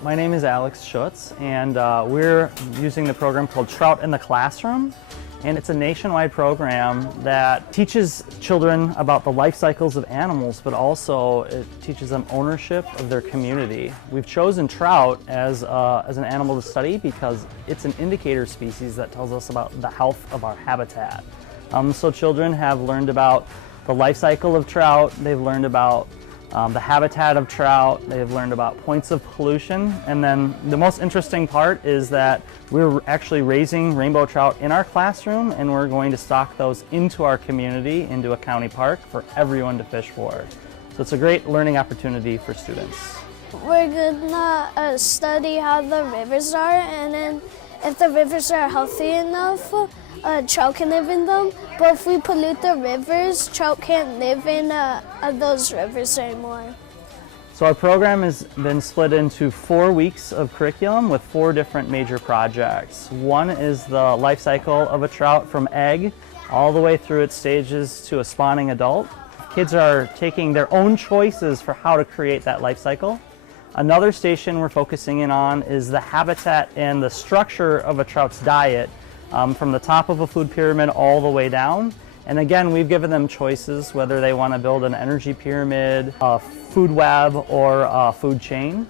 My name is Alex Schutz, and we're using the program called Trout in the Classroom. And it's a nationwide program that teaches children about the life cycles of animals, but also it teaches them ownership of their community. We've chosen trout as an animal to study because it's an indicator species that tells us about the health of our habitat. So children have learned about the life cycle of trout, they've learned about the habitat of trout, they've learned about points of pollution, and then the most interesting part is that we're actually raising rainbow trout in our classroom, and we're going to stock those into our community, into a county park for everyone to fish for. So it's a great learning opportunity for students. We're gonna study how the rivers are, and then if the rivers are healthy enough, trout can live in them. But if we pollute the rivers, trout can't live in those rivers anymore. So our program has been split into 4 weeks of curriculum with 4 different major projects. One is the life cycle of a trout from egg all the way through its stages to a spawning adult. Kids are taking their own choices for how to create that life cycle. Another station we're focusing in on is the habitat and the structure of a trout's diet, from the top of a food pyramid all the way down. And again, we've given them choices whether they want to build an energy pyramid, a food web, or a food chain.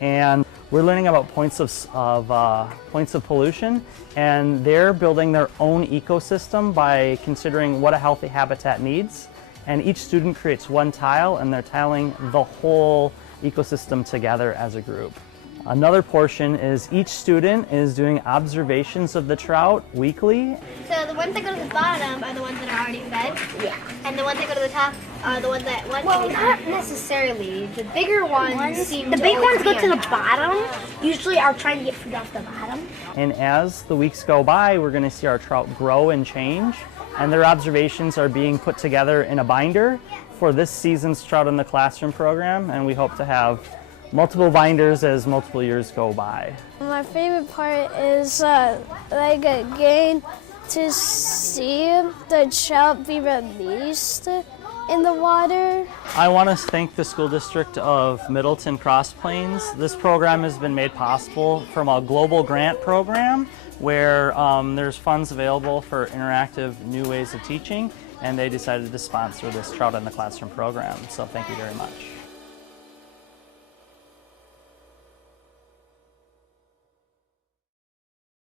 And we're learning about points of pollution, and they're building their own ecosystem by considering what a healthy habitat needs. And each student creates one tile, and they're tiling the whole ecosystem together as a group. Another portion is each student is doing observations of the trout weekly. So the ones that go to the bottom are the ones that are already fed? Yeah. And the ones that go to the top are the ones that want to be fed? Well, not necessarily. The bigger ones seem The big ones go to the bottom. Usually are trying to get food off the bottom. And as the weeks go by, we're going to see our trout grow and change. And their observations are being put together in a binder for this season's Trout in the Classroom program. And we hope to have multiple binders as multiple years go by. My favorite part is getting to see the trout be released in the water. I want to thank the school district of Middleton-Cross Plains. This program has been made possible from a global grant program where there's funds available for interactive new ways of teaching, and they decided to sponsor this Trout in the Classroom program. So thank you very much.